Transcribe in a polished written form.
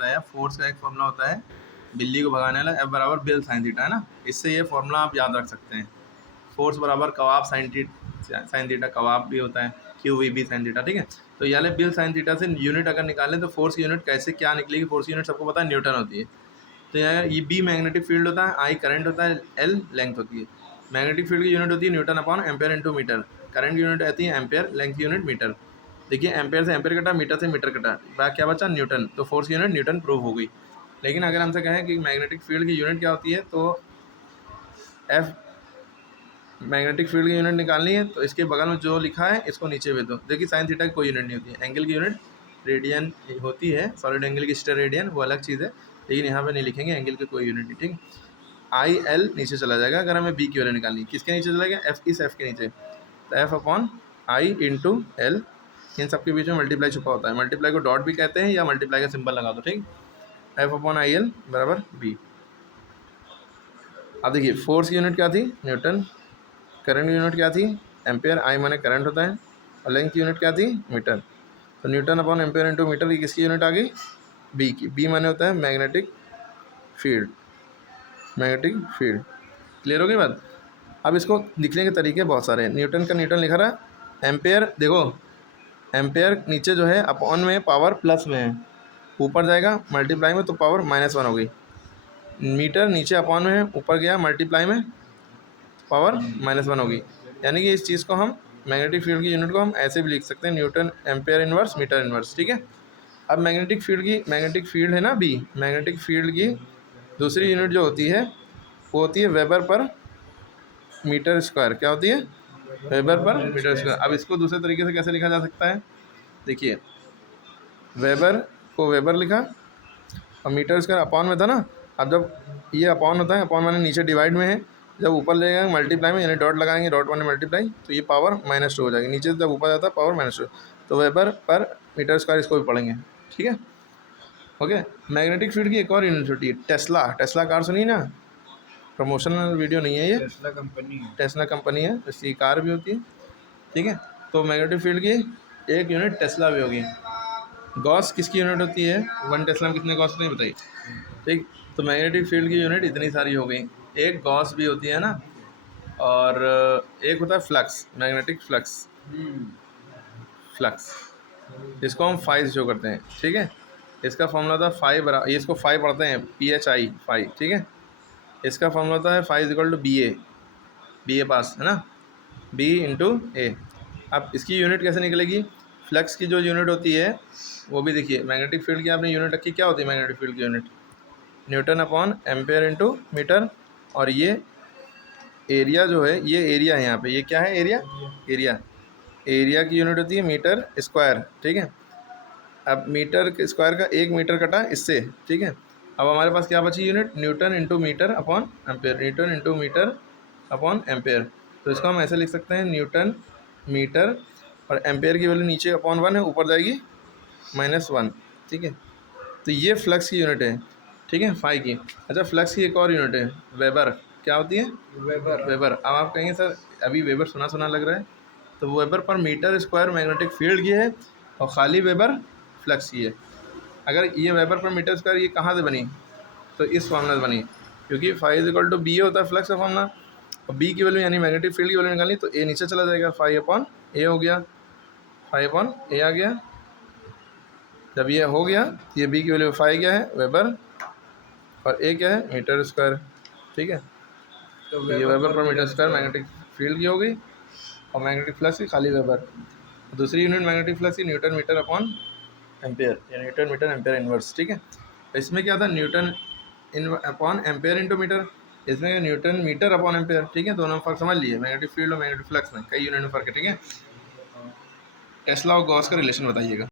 बताया, फोर्स का एक फॉर्मूला होता है बिल्ली को भगाने वाला, F बराबर बिल साइन थीटा, है ना। इससे ये फॉर्मूला आप याद रख सकते हैं। फोर्स बराबर कबाब साइन थीटा, कबाब भी होता है q v B sine theta, ठीक है। तो ये वाले बिल साइन थीटा से यूनिट अगर निकालें तो फोर्स की यूनिट कैसे क्या निकलेगी, फोर्स की यूनिट सबको पता है न्यूटन होती है। तो यहाँ ये बी मैग्नेटिक फील्ड होता है, आई करंट होता है, एल लेंथ होती है। मैग्नेटिक फील्ड की यूनिट होती है newton upon ampere into metre, current की यूनिट आती है एम्पेयर, लेंथ की यूनिट मीटर। देखिए एम्पेयर से एम्पेयर कटा, मीटर से मीटर कटा, बाकी क्या बचा न्यूटन, तो फोर्स की यूनिट न्यूटन प्रूव हो गई। लेकिन अगर हमसे कहें कि मैग्नेटिक फील्ड की यूनिट क्या होती है, तो एफ मैग्नेटिक फील्ड की यूनिट निकालनी है तो इसके बगल में जो लिखा है इसको नीचे भेज दो। देखिए साइन थीटा की कोई यूनिट नहीं होती है, एंगल की यूनिट रेडियन होती है, सॉलिड एंगल की स्टेयर रेडियन वो अलग चीज़ है, लेकिन यहाँ पे नहीं लिखेंगे, एंगल की कोई यूनिट नहीं, ठीक। आई एल नीचे चला जाएगा अगर हमें बी की वैल्यू निकालनी, किसके नीचे चला गया, एफ, इस एफ के नीचे, तो F upon I into L, इन सबके बीच में मल्टीप्लाई छुपा होता है, मल्टीप्लाई को डॉट भी कहते हैं या मल्टीप्लाई का सिंबल लगा दो, ठीक। एफ अपॉन आई एल बराबर बी। अब देखिए फोर्स की यूनिट क्या थी, न्यूटन, करंट की यूनिट क्या थी, एम्पेयर, आई माने करंट होता है, और लेंथ की यूनिट क्या थी, मीटर। तो newton upon ampere into metre की किसकी यूनिट आ गई, बी की। बी माने होता है magnetic field, magnetic field. Clear हो गई बात। अब इसको लिखने के तरीके बहुत सारे हैं। न्यूटन का न्यूटन लिखा रहा, एम्पेयर देखो, एम्पेयर नीचे जो है अपॉन में पावर प्लस में है, ऊपर जाएगा मल्टीप्लाई में तो पावर -1 हो गई। मीटर नीचे अपॉन में है, ऊपर गया मल्टीप्लाई में पावर -1 होगी। यानी कि इस चीज़ को हम मैग्नेटिक फील्ड की यूनिट को हम ऐसे भी लिख सकते हैं, newton ampere inverse metre inverse, ठीक है। अब मैग्नेटिक फील्ड है ना बी, मैग्नेटिक फील्ड की दूसरी यूनिट जो होती है वो होती है वेबर पर मीटर स्क्वायर। क्या होती है, वेबर पर मीटर स्क्वायर। अब इसको दूसरे तरीके से कैसे लिखा जा सकता है, देखिए वेबर को वेबर लिखा और मीटर स्क्वायर अपॉन में था ना। अब जब ये अपॉन होता है, अपॉन माने नीचे डिवाइड में है, जब ऊपर ले जाएंगे मल्टीप्लाई में, यानी डॉट लगाएंगे, डॉट माने मल्टीप्लाई, तो ये पावर -2 हो जाएगी। नीचे जब ऊपर जाता है पावर -2, तो वेबर पर मीटर स्क्वायर इसको भी पढ़ेंगे, ठीक है। ओके, मैग्नेटिक फील्ड की एक और यूनिट होती है टेस्ला। टेस्ला कार सुनी ना, प्रमोशनल वीडियो नहीं है ये, टेस्ला कंपनी है, इसकी कार भी होती है, ठीक है। तो मैग्नेटिक फील्ड की एक यूनिट टेस्ला भी होगी। गॉस किसकी यूनिट होती है, 1 टेस्ला में कितने गॉस नहीं बताइए, ठीक। तो मैग्नेटिक फील्ड की यूनिट इतनी सारी हो गई, एक गॉस भी होती है ना, और एक होता है फ्लक्स, मैग्नेटिक फ्लक्स, फ्लक्स इसको हम फाई शो करते हैं, ठीक है। इसका फॉर्मूला था फाई बराबर, इसको फाई पढ़ते हैं PHI फाई, ठीक है। इसका फॉर्मूला होता है फाई इक्वल टू बी ए पास, है ना, B इंटू ए। अब इसकी यूनिट कैसे निकलेगी, फ्लक्स की जो यूनिट होती है वो भी देखिए, मैग्नेटिक फील्ड की आपने यूनिट रखी, क्या होती है मैग्नेटिक फील्ड की unit, newton upon ampere into metre, और ये एरिया जो है, ये एरिया है यहाँ पे, ये क्या है एरिया की यूनिट होती है मीटर स्क्वायर, ठीक है। अब मीटर स्क्वायर का 1 मीटर कटा इससे, ठीक है। अब हमारे पास क्या बची unit, newton into metre upon ampere, newton into metre upon ampere. तो इसको हम ऐसे लिख सकते हैं, न्यूटन मीटर, और एम्पेयर की वैल्यू नीचे अपॉन 1 है, ऊपर जाएगी -1, ठीक है। तो ये फ्लक्स की यूनिट है, ठीक है, फाई की। अच्छा, फ्लक्स की एक और यूनिट है वेबर, क्या होती है, वेबर। अब आप कहेंगे सर अभी वेबर सुना सुना लग रहा है, तो वेबर पर मीटर स्क्वायर मैग्नेटिक फील्ड की है और खाली वेबर फ्लक्स की है। अगर ये वेबर पर मीटर स्क्वायर ये कहाँ से बनी, तो इस फॉर्मूला से बनी, क्योंकि फाई इक्वल टू बी होता है फ्लक्स का फॉर्मूला, और बी की वैल्यू यानी मैग्नेटिक फील्ड की वैल्यू निकालनी, तो ए नीचे चला जाएगा, फाई अपॉन ए हो गया, फाई अपॉन ए आ गया। जब ये हो गया, ये बी की वैल्यू फाई क्या है, वेबर, और ए क्या है, मीटर स्क्वायर, ठीक है। तो ये वेबर पर मीटर स्क्वायर मैग्नेटिक फील्ड की हो गई, और मैग्नेटिक फ्लक्स की खाली वेबर। दूसरी यूनिट मैग्नेटिक फ्लक्स की न्यूटन मीटर अपॉन एम्पेयर, या न्यूटन मीटर एम्पेयर इनवर्स, ठीक है। इसमें क्या था, न्यूटन इन अपॉन एम्पेयर इंटू मीटर, इसमें न्यूटन मीटर अपॉन एम्पेयर, ठीक है। दोनों फर्क समझ लिए, मैग्नेटिक फील्ड और मैग्नेटिक फ्लक्स में कई यूनिट में फर्क है, ठीक है। टेस्ला और गॉस का रिलेशन बताइएगा।